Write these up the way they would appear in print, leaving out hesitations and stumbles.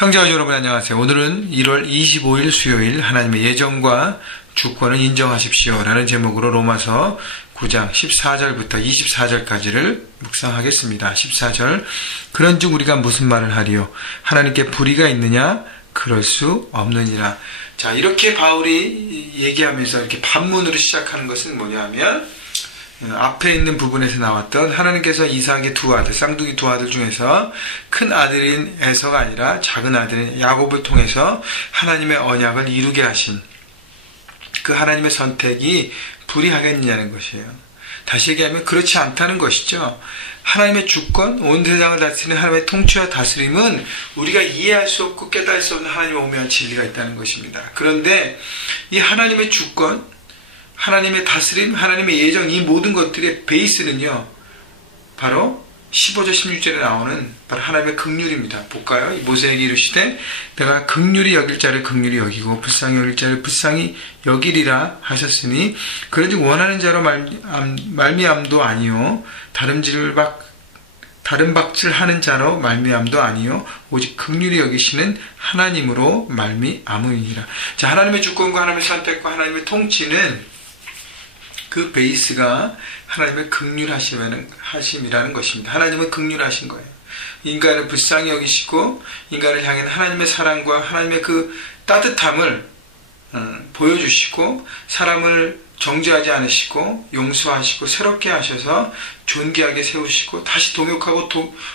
형제와 여러분 안녕하세요. 오늘은 1월 25일 수요일 하나님의 예정과 주권을 인정하십시오 라는 제목으로 로마서 9장 14절부터 24절까지를 묵상하겠습니다. 14절 그런즉 우리가 무슨 말을 하리요? 하나님께 불의가 있느냐? 그럴 수 없느니라. 자, 이렇게 바울이 얘기하면서 이렇게 반문으로 시작하는 것은 뭐냐면 앞에 있는 부분에서 나왔던 하나님께서 이삭의 두 아들, 쌍둥이 두 아들 중에서 큰 아들인 에서가 아니라 작은 아들인 야곱을 통해서 하나님의 언약을 이루게 하신 그 하나님의 선택이 불의하겠느냐는 것이에요. 다시 얘기하면 그렇지 않다는 것이죠. 하나님의 주권, 온 세상을 다스리는 하나님의 통치와 다스림은 우리가 이해할 수 없고 깨달을 수 없는 하나님의 오묘한 진리가 있다는 것입니다. 그런데 이 하나님의 주권, 하나님의 다스림, 하나님의 예정, 이 모든 것들의 베이스는요, 바로 15절 16절에 나오는 바로 하나님의 긍휼입니다. 볼까요? 모세에게 이르시되 내가 긍휼히 여길 자를 긍휼히 여기고 불쌍히 여길 자를 불쌍히 여기리라 하셨으니 그런즉 원하는 자로 말미암도 아니요 다른 박질하는 자로 말미암도 아니요 오직 긍휼히 여기시는 하나님으로 말미암으니라. 자, 하나님의 주권과 하나님의 선택과 하나님의 통치는 그 베이스가 하나님의 긍휼하심이라는 것입니다. 하나님은 긍휼하신 거예요. 인간을 불쌍히 여기시고 인간을 향한 하나님의 사랑과 하나님의 그 따뜻함을 보여주시고 사람을 정죄하지 않으시고 용서하시고 새롭게 하셔서 존귀하게 세우시고 다시 동역하고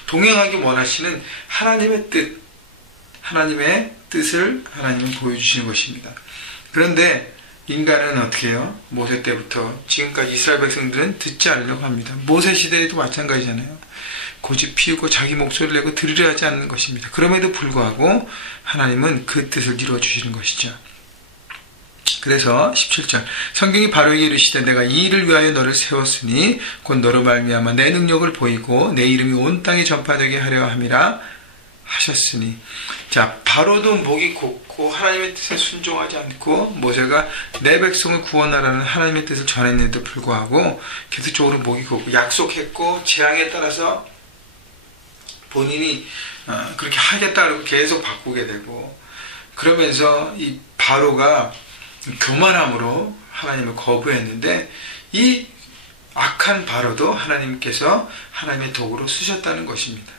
동행하기 원하시는 하나님의 뜻, 하나님의 뜻을 하나님은 보여주시는 것입니다. 그런데 인간은 어떻게 해요? 모세 때부터 지금까지 이스라엘 백성들은 듣지 않으려고 합니다. 모세 시대에도 마찬가지잖아요. 고집 피우고 자기 목소리를 내고 들으려 하지 않는 것입니다. 그럼에도 불구하고 하나님은 그 뜻을 이루어주시는 것이죠. 그래서 17절 성경이 바로에게 이르시되 내가 이 일을 위하여 너를 세웠으니 곧 너로 말미암아 내 능력을 보이고 내 이름이 온 땅에 전파되게 하려 함이라 하셨으니. 자, 바로도 목이 곧고 하나님의 뜻에 순종하지 않고 모세가 내 백성을 구원하라는 하나님의 뜻을 전했는데도 불구하고 계속적으로 목이 곧고 약속했고 재앙에 따라서 본인이 그렇게 하겠다고 계속 바꾸게 되고 그러면서 이 바로가 교만함으로 하나님을 거부했는데 이 악한 바로도 하나님께서 하나님의 도구로 쓰셨다는 것입니다.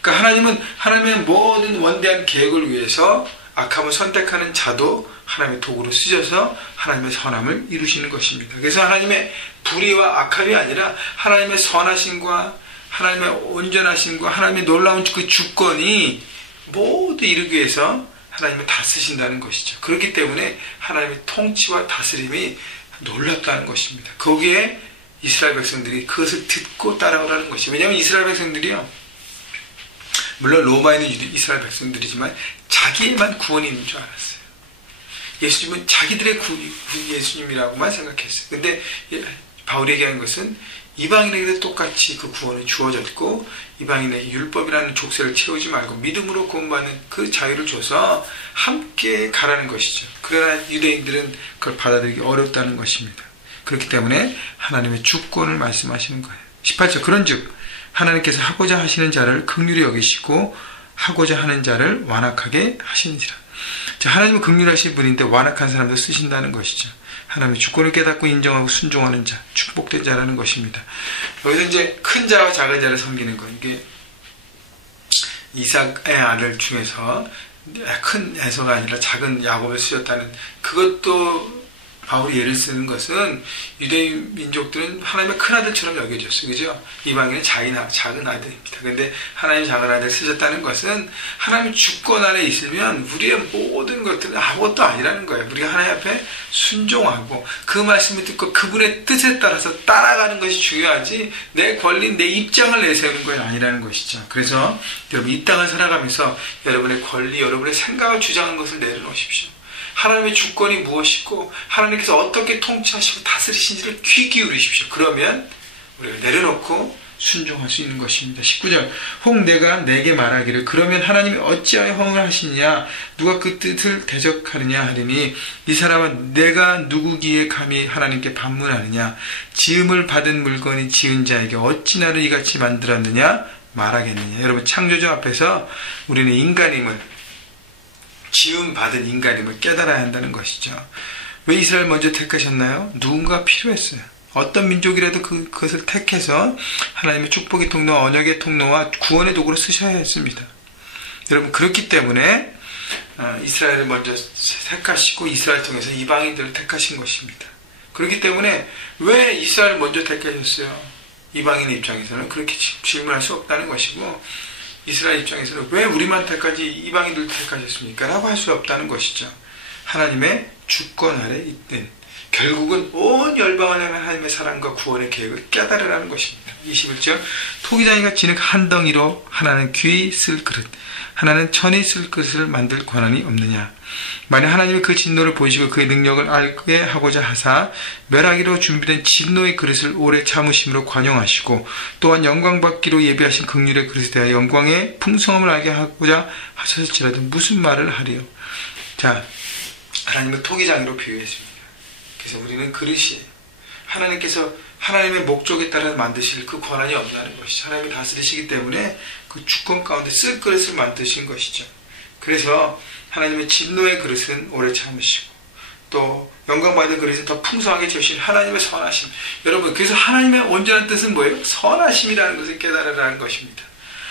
그러니까 하나님은 하나님의 모든 원대한 계획을 위해서 악함을 선택하는 자도 하나님의 도구로 쓰셔서 하나님의 선함을 이루시는 것입니다. 그래서 하나님의 불의와 악함이 아니라 하나님의 선하심과 하나님의 온전하심과 하나님의 놀라운 그 주권이 모두 이루기 위해서 하나님을 다 쓰신다는 것이죠. 그렇기 때문에 하나님의 통치와 다스림이 놀랍다는 것입니다. 거기에 이스라엘 백성들이 그것을 듣고 따라오라는 것이죠. 왜냐하면 이스라엘 백성들이요, 물론 로마에 있는 이스라엘 백성들이지만 자기에만 구원이 있는 줄 알았어요. 예수님은 자기들의 예수님이라고만 생각했어요. 근데 바울이 얘기하는 것은 이방인에게도 똑같이 그 구원이 주어졌고 이방인에게 율법이라는 족쇄를 채우지 말고 믿음으로 구원받는 그 자유를 줘서 함께 가라는 것이죠. 그러나 유대인들은 그걸 받아들이기 어렵다는 것입니다. 그렇기 때문에 하나님의 주권을 말씀하시는 거예요. 18절 그런즉 하나님께서 하고자 하시는 자를 긍휼히 여기시고 하고자 하는 자를 완악하게 하시니라. 자, 하나님은 긍휼하신 분인데 완악한 사람도 쓰신다는 것이죠. 하나님의 주권을 깨닫고 인정하고 순종하는 자, 축복된 자라는 것입니다. 여기서 이제 큰 자와 작은 자를 섬기는 것, 이게 이삭의 아들 중에서 큰 에서가 아니라 작은 야곱을 쓰셨다는 그것도 바울이 예를 쓰는 것은 유대인 민족들은 하나님의 큰 아들처럼 여겨졌어요. 그죠? 이방인은 작은 아들입니다. 근데 하나님 작은 아들 쓰셨다는 것은 하나님 주권 안에 있으면 우리의 모든 것들은 아무것도 아니라는 거예요. 우리가 하나님 앞에 순종하고 그 말씀을 듣고 그분의 뜻에 따라서 따라가는 것이 중요하지 내 권리, 내 입장을 내세우는 건 아니라는 것이죠. 그래서 여러분 이 땅을 살아가면서 여러분의 권리, 여러분의 생각을 주장하는 것을 내려놓으십시오. 하나님의 주권이 무엇이고 하나님께서 어떻게 통치하시고 다스리신지를 귀 기울이십시오. 그러면 우리가 내려놓고 순종할 수 있는 것입니다. 19절 혹 내가 내게 말하기를 그러면 하나님이 어찌하여 허물 하시느냐 누가 그 뜻을 대적하느냐 하리니 이 사람은 내가 누구기에 감히 하나님께 반문하느냐 지음을 받은 물건이 지은 자에게 어찌 나를 이같이 만들었느냐 말하겠느냐. 여러분 창조주 앞에서 우리는 인간임을 지음받은 인간임을 깨달아야 한다는 것이죠. 왜 이스라엘 먼저 택하셨나요? 누군가 필요했어요. 어떤 민족이라도 그것을 택해서 하나님의 축복의 통로, 언약의 통로와 구원의 도구로 쓰셔야 했습니다. 여러분, 그렇기 때문에 이스라엘을 먼저 택하시고 이스라엘 통해서 이방인들을 택하신 것입니다. 그렇기 때문에 왜 이스라엘을 먼저 택하셨어요? 이방인 입장에서는 그렇게 질문할 수 없다는 것이고, 이스라엘 입장에서는 왜 우리만 택하지 이방인들 택하셨습니까? 라고 할 수 없다는 것이죠. 하나님의 주권 아래 있는, 결국은 온 열방을 향한 하나님의 사랑과 구원의 계획을 깨달으라는 것입니다. 21절, 토기장이가 진흙 한 덩이로 하나는 귀 쓸 그릇, 하나는 천이 쓸 그릇을 만들 권한이 없느냐. 만약 하나님이 그 진노를 보시고 그의 능력을 알게 하고자 하사 멸하기로 준비된 진노의 그릇을 오래 참으심으로 관용하시고, 또한 영광받기로 예비하신 긍휼의 그릇에 대하여 영광의 풍성함을 알게 하고자 하셨을지라도 무슨 말을 하리요. 자, 하나님을 토기장이로 비유했습니다. 그래서 우리는 그릇이에요. 하나님께서 하나님의 목적에 따라 만드실 그 권한이 없다는 것이죠. 하나님이 다스리시기 때문에 그 주권 가운데 쓸 그릇을 만드신 것이죠. 그래서 하나님의 진노의 그릇은 오래 참으시고, 또 영광받은 그릇은 더 풍성하게 주신 하나님의 선하심. 여러분, 그래서 하나님의 온전한 뜻은 뭐예요? 선하심이라는 것을 깨달으라는 것입니다.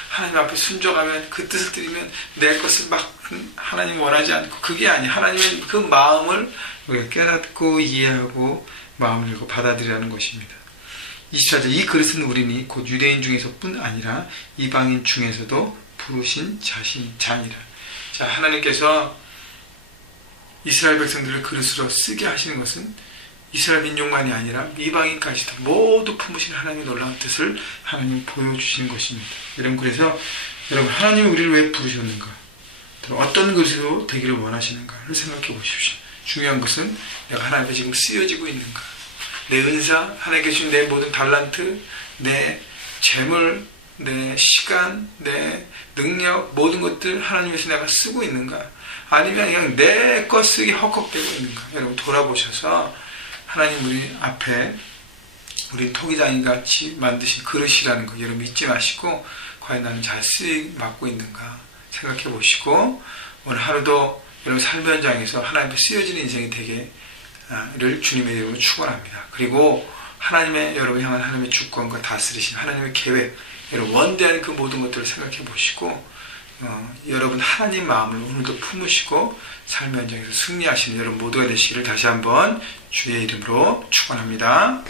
하나님 앞에 순종하면, 그 뜻을 드리면 내 것을 막 하나님 원하지 않고, 그게 아니에요. 하나님의 그 마음을 우리가 깨닫고 이해하고 마음을 열고 받아들이라는 것입니다. 24절, 이 그릇은 우리니 곧 유대인 중에서뿐 아니라 이방인 중에서도 부르신 자니라. 자, 하나님께서 이스라엘 백성들을 그릇으로 쓰게 하시는 것은 이스라엘 민족만이 아니라 이방인까지도 모두 품으신 하나님의 놀라운 뜻을 하나님이 보여주시는 것입니다. 여러분, 그래서 여러분, 하나님이 우리를 왜 부르셨는가, 어떤 그릇으로 되기를 원하시는가를 생각해 보십시오. 중요한 것은 내가 하나님 앞에 지금 쓰여지고 있는가, 내 은사, 하나님께 주신 내 모든 달란트, 내 재물, 내 시간, 내 능력, 모든 것들 하나님께서 내가 쓰고 있는가, 아니면 그냥 내 것 쓰기 헉헉대고 있는가. 여러분, 돌아보셔서 하나님 우리 앞에 우리 토기장이같이 만드신 그릇이라는 거 여러분 잊지 마시고, 과연 나는 잘 쓰임 맡고 있는가 생각해 보시고, 오늘 하루도 여러분 삶의 현장에서 하나님 앞에 쓰여지는 인생이 되게를 주님의 이름으로 축원합니다. 그리고 하나님의 여러분 향한 하나님의 주권과 다스리신 하나님의 계획, 여러분 원대한 그 모든 것들을 생각해 보시고, 여러분 하나님 마음을 오늘도 품으시고 삶의 현장에서 승리하시는 여러분 모두가 되시기를 다시 한번 주의 이름으로 축원합니다.